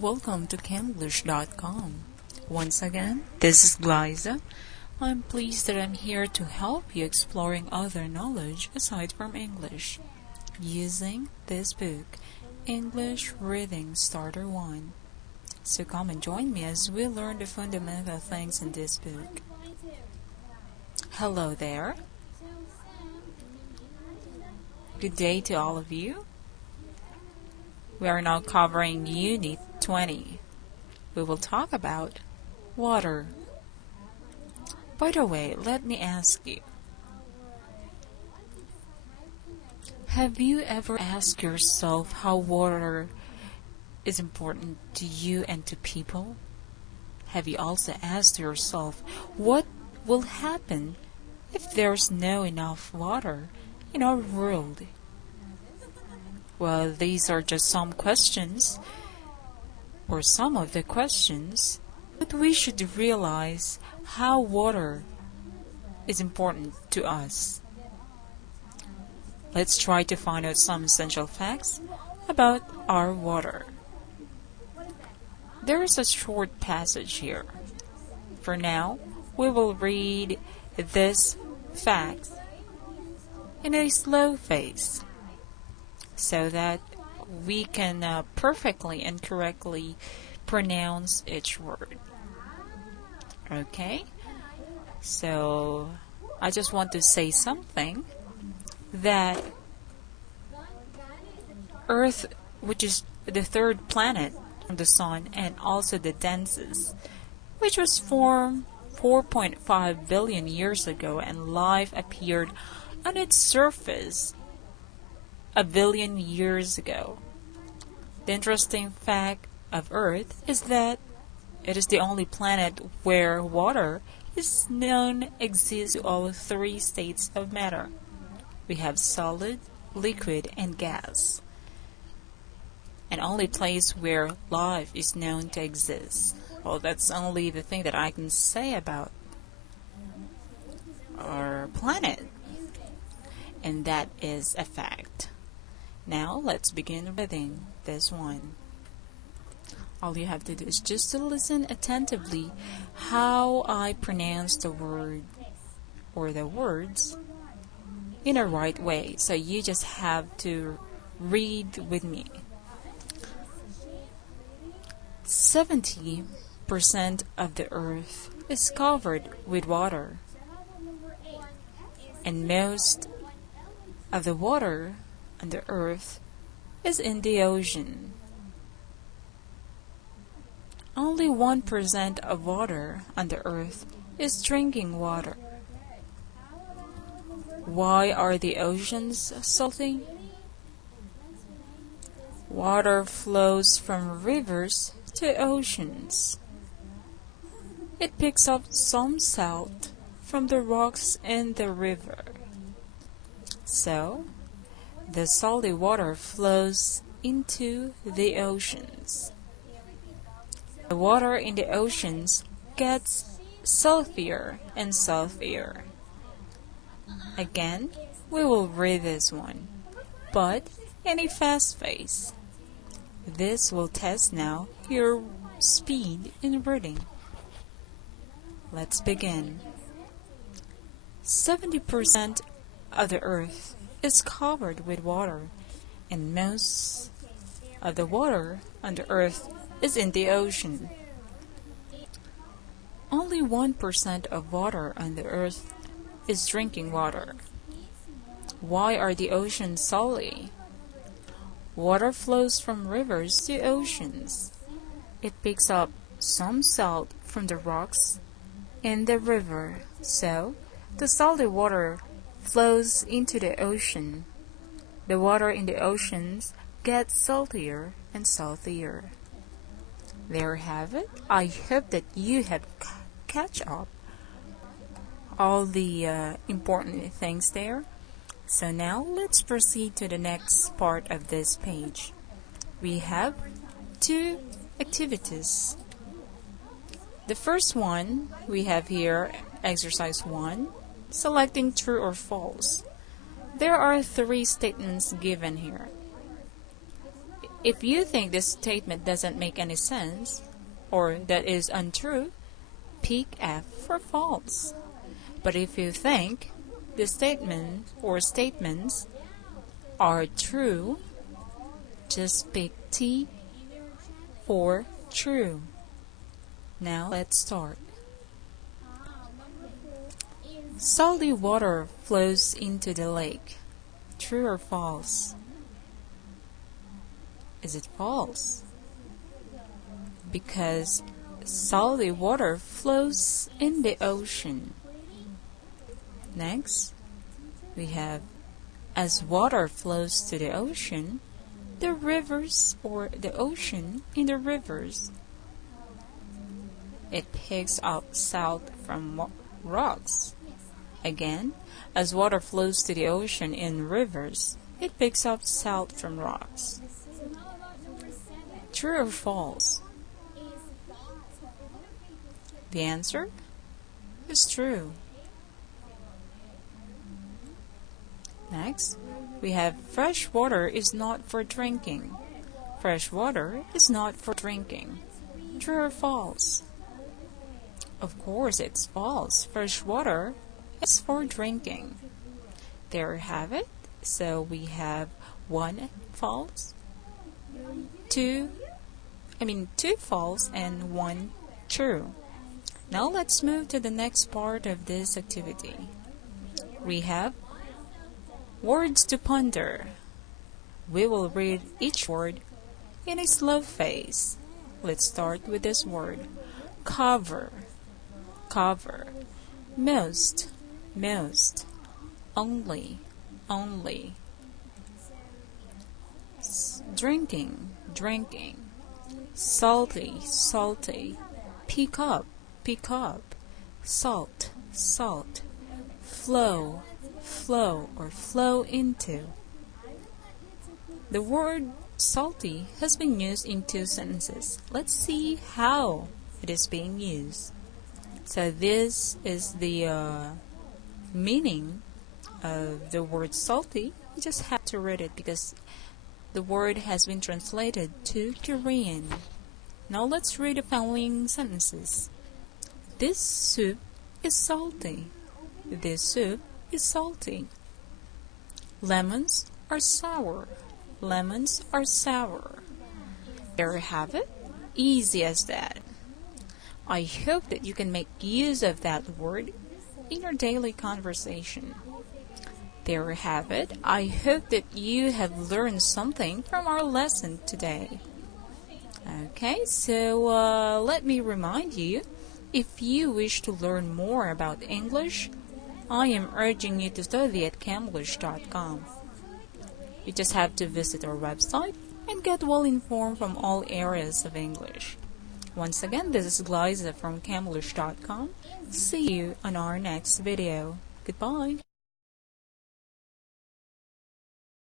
Welcome to EnglishReadingStarter1. Once again, this is Liza. I'm pleased that I'm here to help you exploring other knowledge aside from English, using this book, English Reading Starter 1. So come and join me as we learn the fundamental things in this book. Hello there. Good day to all of you. We are now covering Unit 20. We will talk about water. By the way, let me ask you, have you ever asked yourself how water is important to you and to people? Have you also asked yourself what will happen if there's no enough water in our world? Well, these are just some questions, or some of the questions, but we should realize how water is important to us. Let's try to find out some essential facts about our water. There is a short passage here. For now, we will read this fact in a slow pace, so that we can perfectly and correctly pronounce each word. Okay? So, I just want to say something that Earth, which is the third planet from the Sun and also the densest, which was formed 4.5 billion years ago, and life appeared on its surface a billion years ago. The interesting fact of Earth is that it is the only planet where water is known exists to all three states of matter. We have solid, liquid, and gas. And only place where life is known to exist. Well, that's only the thing that I can say about our planet. And that is a fact. Now, let's begin reading this one. All you have to do is just to listen attentively how I pronounce the word or the words in a right way. So you just have to read with me. 70% of the earth is covered with water, and most of the water on the earth is in the ocean. Only 1% of water on the earth is drinking water. Why are the oceans salty? Water flows from rivers to oceans. It picks up some salt from the rocks in the river. So, the salty water flows into the oceans. The water in the oceans gets saltier and saltier. Again, we will read this one, but in a fast pace. This will test now your speed in reading. Let's begin. 70% of the earth is covered with water, and most of the water on the earth is in the ocean. Only 1% of water on the earth is drinking water. Why are the oceans salty? Water flows from rivers to oceans. It picks up some salt from the rocks in the river, so the salty water flows into the ocean. The water in the oceans gets saltier and saltier. There you have it. I hope that you have catch up all the important things there. So now let's proceed to the next part of this page. We have two activities. The first one we have here, exercise 1, selecting true or false. There are three statements given here. If you think this statement doesn't make any sense, or that is untrue, pick F for false. But if you think the statement or statements are true, just pick T for true. Now let's start. Salty water flows into the lake. True or false? Is it false? Because salty water flows in the ocean. Next, we have as water flows to the ocean, the rivers or the ocean in the rivers, it picks up salt from rocks. Again, as water flows to the ocean in rivers, it picks up salt from rocks. True or false? The answer is true. Next, we have fresh water is not for drinking. Fresh water is not for drinking. True or false? Of course, it's false. Fresh water is for drinking. There you have it. So we have one false, two false and one true. Now let's move to the next part of this activity. We have words to ponder. We will read each word in a slow pace. Let's start with this word. Cover. Cover. Most. Most. Only. Only. Drinking. Drinking. Salty. Salty. Pick up. Pick up. Salt. Salt. Flow. Flow or flow into. The word salty has been used in two sentences. Let's see how it is being used. So this is the meaning of the word salty. You just have to read it because the word has been translated to Korean. Now let's read the following sentences. This soup is salty. This soup is salty. Lemons are sour. Lemons are sour. There you have it. Easy as that. I hope that you can make use of that word in your daily conversation. There you have it. I hope that you have learned something from our lesson today. Okay, so let me remind you, if you wish to learn more about English, I am urging you to study at EnglishReadingStarter1. You just have to visit our website and get well informed from all areas of English. Once again, this is Liza from EnglishReadingStarter1. See you on our next video. Goodbye.